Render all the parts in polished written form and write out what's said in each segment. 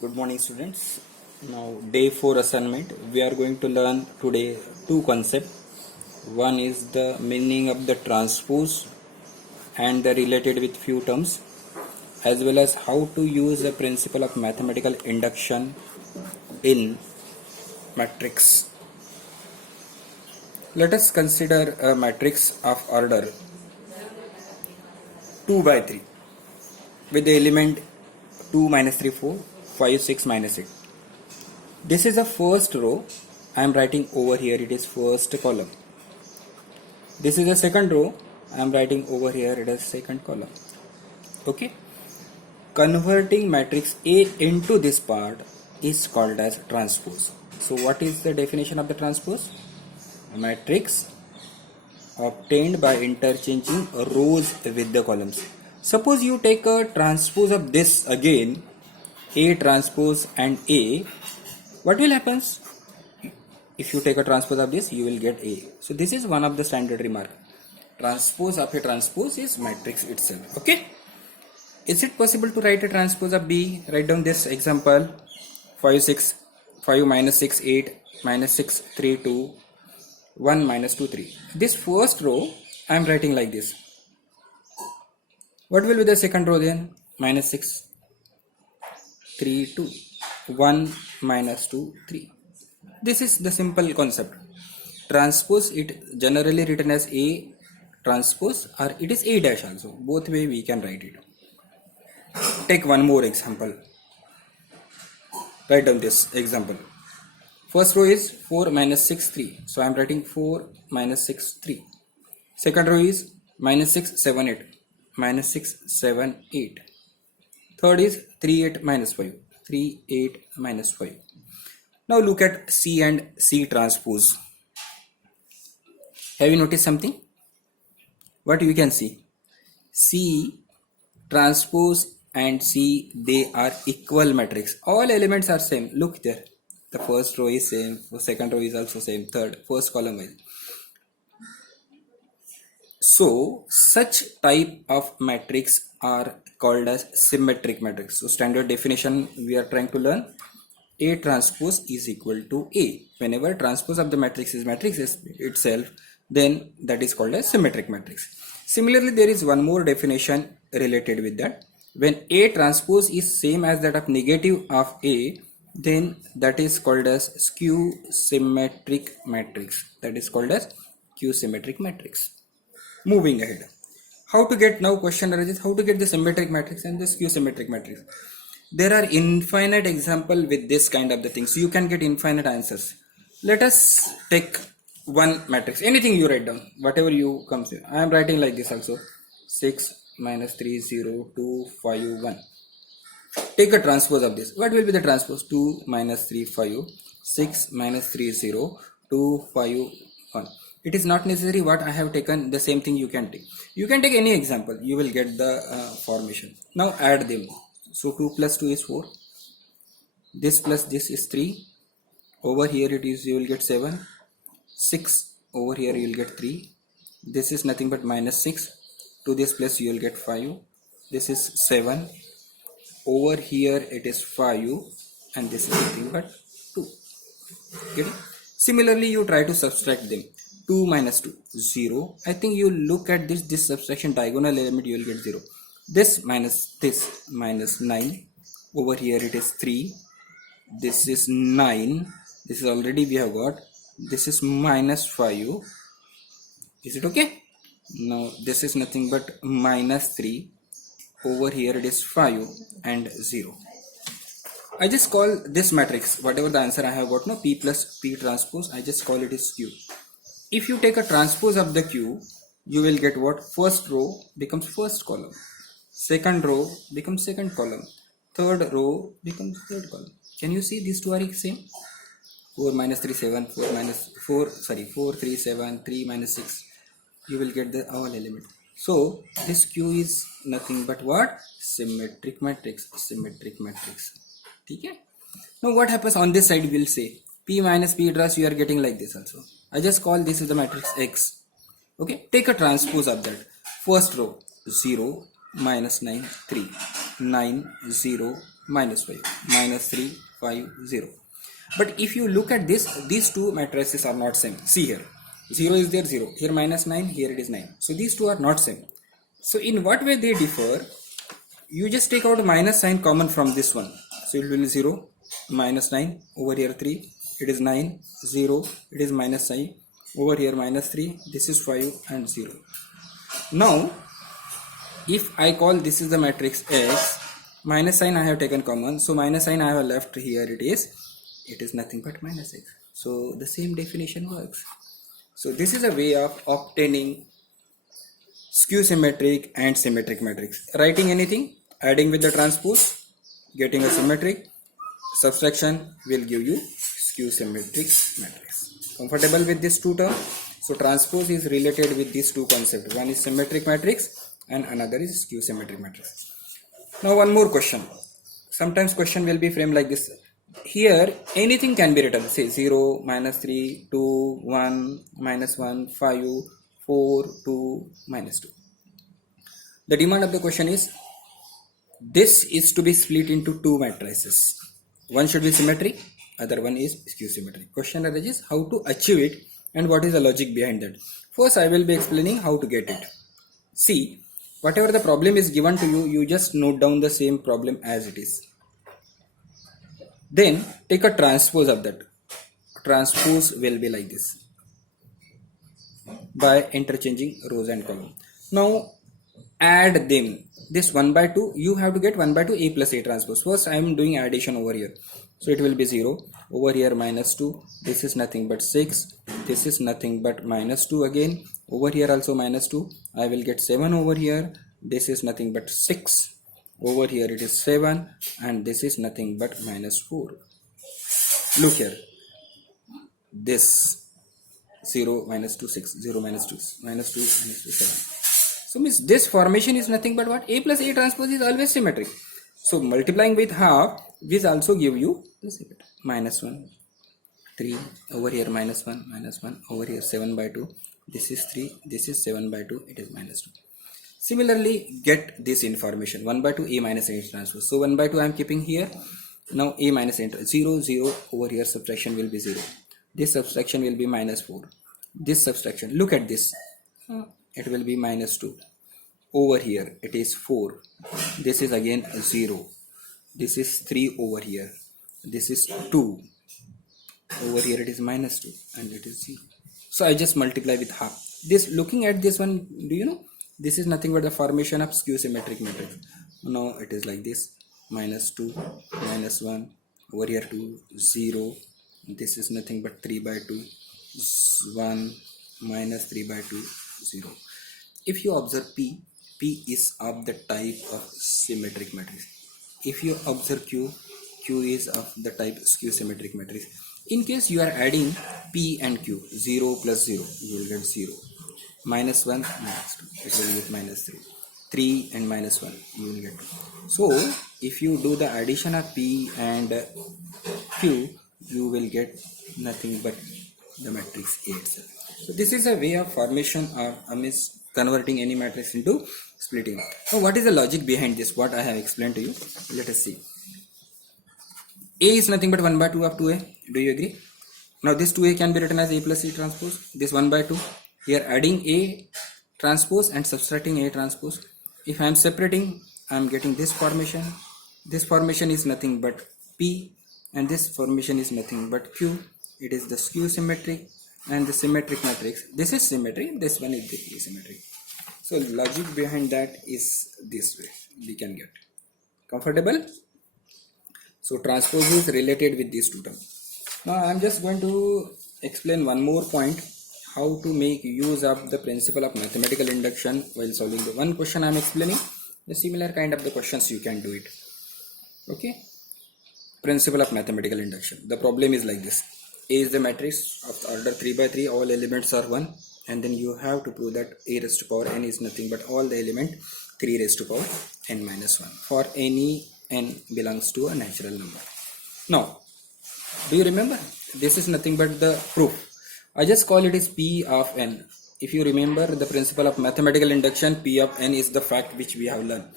Good morning, students. Now, day 4 assignment. We are going to learn today two concepts. One is the meaning of the transpose and the related with few terms, as well as how to use the principle of mathematical induction in matrix. Let us consider a matrix of order 2 by 3 with the element 2 minus 3 4 5 6 minus 8. This is the first row. I am writing over here, it is first column. This is the second row. I am writing over here, it is second column. Okay. Converting matrix A into this part is called as transpose. So what is the definition of the transpose? A matrix obtained by interchanging rows with the columns. Suppose you take a transpose of this again, A transpose and A. What will happen? If you take a transpose of this, you will get A. So this is one of the standard remark. Transpose of a transpose is matrix itself. Okay. Is it possible to write a transpose of B? Write down this example. 5 minus 6 8 minus 6 3 2 1 minus 2 3. This first row I am writing like this. What will be the second row then? Minus 6 3 2 1 minus 2 3. This is the simple concept. Transpose, it generally written as A transpose, or it is A dash also. Both way we can write it. Take one more example. Write down this example. First row is 4 minus 6 3. So I am writing 4 minus 6 3. Second row is minus 6 7 8. Minus 6 7 8. Third is 3 8 minus 5. 3 8 minus 5. Now look at C and C transpose. Have you noticed something? What you can see? C transpose and C, they are equal matrix. All elements are same. Look there. The first row is same. The second row is also same. Third, first column is. So such type of matrix are called as symmetric matrix. So standard definition we are trying to learn. A transpose is equal to A. Whenever transpose of the matrix is itself, then that is called as symmetric matrix. Similarly, there is one more definition related with that. When A transpose is same as that of negative of A, then that is called as skew symmetric matrix. That is called as skew symmetric matrix. Moving ahead. How to get, now question arises, how to get the symmetric matrix and the skew symmetric matrix? There are infinite example with this kind of the things. You can get infinite answers. Let us take one matrix. Anything you write down, whatever you comes here. I am writing like this also. 6 minus 3 0 2 5 1. Take a transpose of this. What will be the transpose? 2 minus 3 5. 6 minus 3 0 2 5 1. It is not necessary what I have taken, the same thing you can take. You can take any example. You will get the formation. Now add them. So 2 plus 2 is 4. This plus this is 3. Over here it is, you will get 7. 6. Over here you will get 3. This is nothing but minus 6. To this plus you will get 5. This is 7. Over here it is 5. And this is nothing but 2. Get it? Similarly, you try to subtract them. 2 minus 2, 0. I think you look at this subtraction diagonal element, you will get 0. This minus 9. Over here it is 3. This is 9. This is already we have got. This is minus 5. Is it okay? Now this is nothing but minus 3. Over here it is 5 and 0. I just call this matrix, whatever the answer I have got, no, P plus P transpose, I just call it as Q. If you take a transpose of the Q, you will get what? First row becomes first column. Second row becomes second column. Third row becomes third column. Can you see these two are same? 4 minus 3 7, 4 3 7, 3 minus 6. You will get the all element. So this Q is nothing but what? Symmetric matrix. Symmetric matrix. Okay? Now what happens on this side? We will say P minus P trans, you are getting like this also. I just call this is the matrix X. Okay, take a transpose of that. First row 0 minus 9 3 9 0 minus 5, minus 3, 5, 0. But if you look at this, these two matrices are not same. See here, 0 is there, 0. Here minus 9, here it is 9. So these two are not same. So in what way they differ? You just take out a minus sign common from this one. So it will be 0, minus 9, over here 3, it is 9, 0, it is minus sign, over here minus 3, this is 5 and 0. Now, if I call this is the matrix X, minus sign I have taken common, so minus sign I have left here, it is nothing but minus X. So the same definition works. So this is a way of obtaining skew symmetric and symmetric matrix. Writing anything, adding with the transpose, getting a symmetric, subtraction will give you skew symmetric matrix. Comfortable with this two terms? So transpose is related with these two concepts. One is symmetric matrix and another is skew symmetric matrix. Now one more question. Sometimes question will be framed like this. Here anything can be written. Say 0, minus 3, 2, 1, minus 1, 5, 4, 2, minus 2. The demand of the question is, this is to be split into two matrices. One should be symmetric, other one is skew symmetric. Question arises how to achieve it and what is the logic behind that. First I will be explaining how to get it. See, whatever the problem is given to you, you just note down the same problem as it is. Then take a transpose of that. Transpose will be like this by interchanging rows and column. Now add them. This 1 by 2, you have to get 1 by 2 a plus a transpose. First I am doing addition over here. So it will be 0. Over here minus 2. This is nothing but 6. This is nothing but minus 2 again. Over here also minus 2. I will get 7 over here. This is nothing but 6. Over here it is 7. And this is nothing but minus 4. Look here. This 0, minus 2, 6. 0, minus 2, minus 2, minus 2, 7. So means this formation is nothing but what? A plus A transpose is always symmetric. So multiplying with half, this also give you minus 1, 3, over here minus 1, over here 7 by 2, this is 3, this is 7 by 2, it is minus 2. Similarly, get this information, 1 by 2 A minus A transpose. So 1 by 2 I am keeping here. Now A minus A, 0, 0, over here subtraction will be 0. This subtraction will be minus 4. This subtraction, look at this. It will be minus 2. Over here it is 4. This is again 0. This is 3 over here. This is 2. Over here it is minus 2 and it is 0. So I just multiply with half. This, looking at this one, do you know? This is nothing but the formation of skew symmetric matrix. Now it is like this. Minus 2, minus 1. Over here 2, 0. This is nothing but 3 by 2. 1, minus 3 by 2, 0. If you observe P is of the type of symmetric matrix. If you observe Q is of the type skew symmetric matrix. In case you are adding P and Q, 0 plus 0, you will get 0. Minus 1, minus 2, it will get minus 3. 3 and minus 1, you will get 2. So, if you do the addition of P and Q, you will get nothing but the matrix A itself. So, this is a way of formation or converting any matrix into splitting. Now, what is the logic behind this? What I have explained to you. Let us see. A is nothing but 1 by 2 of 2A. Do you agree? Now, this 2A can be written as A plus C transpose. This 1 by 2. Here adding A transpose and subtracting A transpose. If I am separating, I am getting this formation. This formation is nothing but P and this formation is nothing but Q. It is the skew symmetric and the symmetric matrix. This is symmetric, this one is the asymmetric. So logic behind that is this way we can get. Comfortable? So transpose is related with these two terms. Now I am just going to explain one more point, how to make use of the principle of mathematical induction while solving the one question I am explaining. The similar kind of the questions you can do it. Okay. Principle of mathematical induction. The problem is like this. A is the matrix of the order 3 by 3, all elements are 1, and then you have to prove that a raised to power n is nothing but all the element 3 raised to power n minus 1 for any n belongs to a natural number. Now, do you remember? This is nothing but the proof. I just call it as P of n. If you remember the principle of mathematical induction, P of n is the fact which we have learned.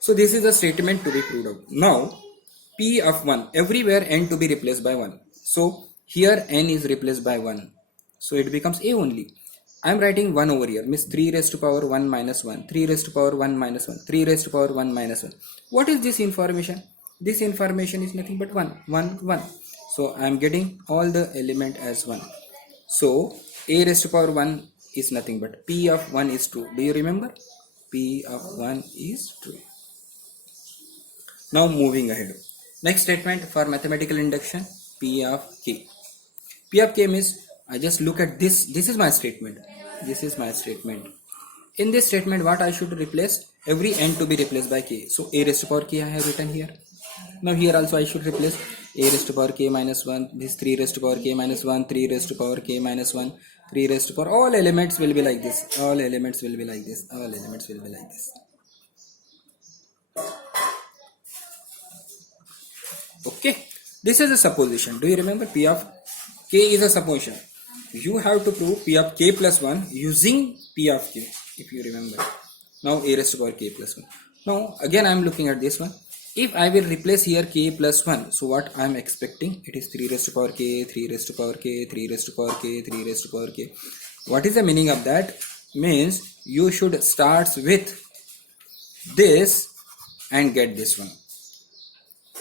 So this is a statement to be proved out. Now, P of 1, everywhere n to be replaced by 1. So here n is replaced by 1. So it becomes A only. I am writing 1 over here, means 3 raised to power 1 minus 1, 3 raised to power 1 minus 1, 3 raised to power 1 minus 1. What is this information? This information is nothing but 1, 1, 1. So I am getting all the element as 1. So A raised to power 1 is nothing but P of 1 is true. Do you remember? P of 1 is true. Now moving ahead. Next statement for mathematical induction, P of K. P of K means I just look at this. This is my statement. This is my statement. In this statement, what I should replace? Every n to be replaced by k. So A raised to power k I have written here. Now here also I should replace A raised to power k minus 1. This 3 raised to power k minus 1, 3 raised to power k minus 1, 3 raised to power. All elements will be like this. All elements will be like this. All elements will be like this. Okay. This is a supposition. Do you remember? P of k is a supposition. You have to prove P of k plus 1 using P of k, if you remember. Now A raised to power k plus 1. Now again I am looking at this one. If I will replace here k plus 1, so what I am expecting? It is 3 raised to power k, 3 raised to power k, 3 raised to power k, 3 raised to power k. What is the meaning of that? Means you should start with this and get this one.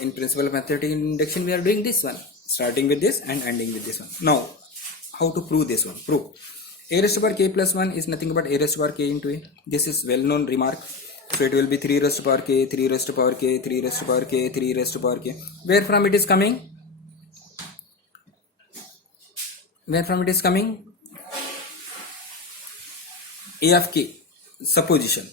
In principle of mathematical induction, we are doing this one, starting with this and ending with this one. Now, how to prove this one? Prove A raised to power k plus 1 is nothing but A raised to power k into A. This is well-known remark. So it will be 3 raised to power k, 3 raised to power k, 3 raised to power k, 3 raised to power k. Where from it is coming? Where from it is coming? A of k, supposition.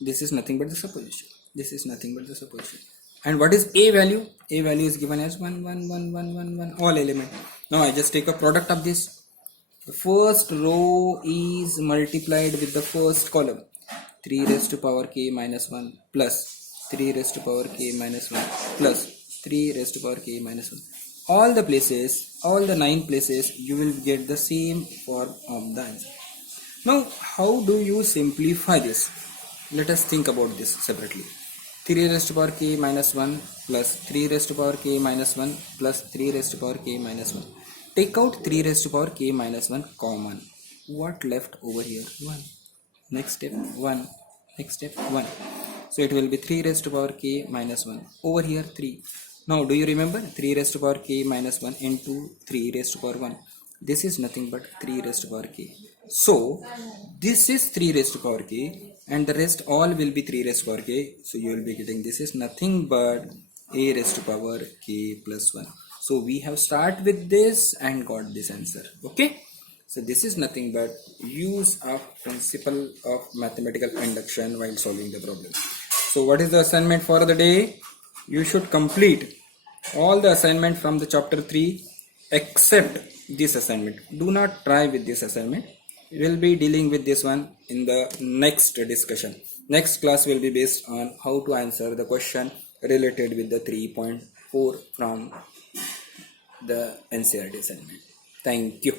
This is nothing but the supposition. This is nothing but the supposition. And what is A value? A value is given as 1, 1, 1, 1, 1, 1, all element. Now I just take a product of this. The first row is multiplied with the first column. 3 raised to power k minus 1 plus 3 raised to power k minus 1 plus 3 raised to power k minus 1. All the places, all the 9 places, you will get the same form of the answer. Now, how do you simplify this? Let us think about this separately. 3 raised to power k minus 1 plus 3 raised to power k minus 1 plus 3 raised to power k minus 1. Take out 3 raised to power k minus 1 common. What left over here? 1. Next step 1. Next step 1. So it will be 3 raised to power k minus 1. Over here 3. Now do you remember 3 raised to power k minus 1 into 3 raised to power 1. This is nothing but 3 raised to power k. So this is 3 raised to power k and the rest all will be 3 raised to power k. So you will be getting this is nothing but A raised to power k plus 1. So we have started with this and got this answer. Okay. So this is nothing but use of principle of mathematical induction while solving the problem. So what is the assignment for the day? You should complete all the assignment from the chapter 3 except this assignment. Do not try with this assignment. We will be dealing with this one in the next discussion. Next class will be based on how to answer the question related with the 3.4 from the NCERT assignment. Thank you.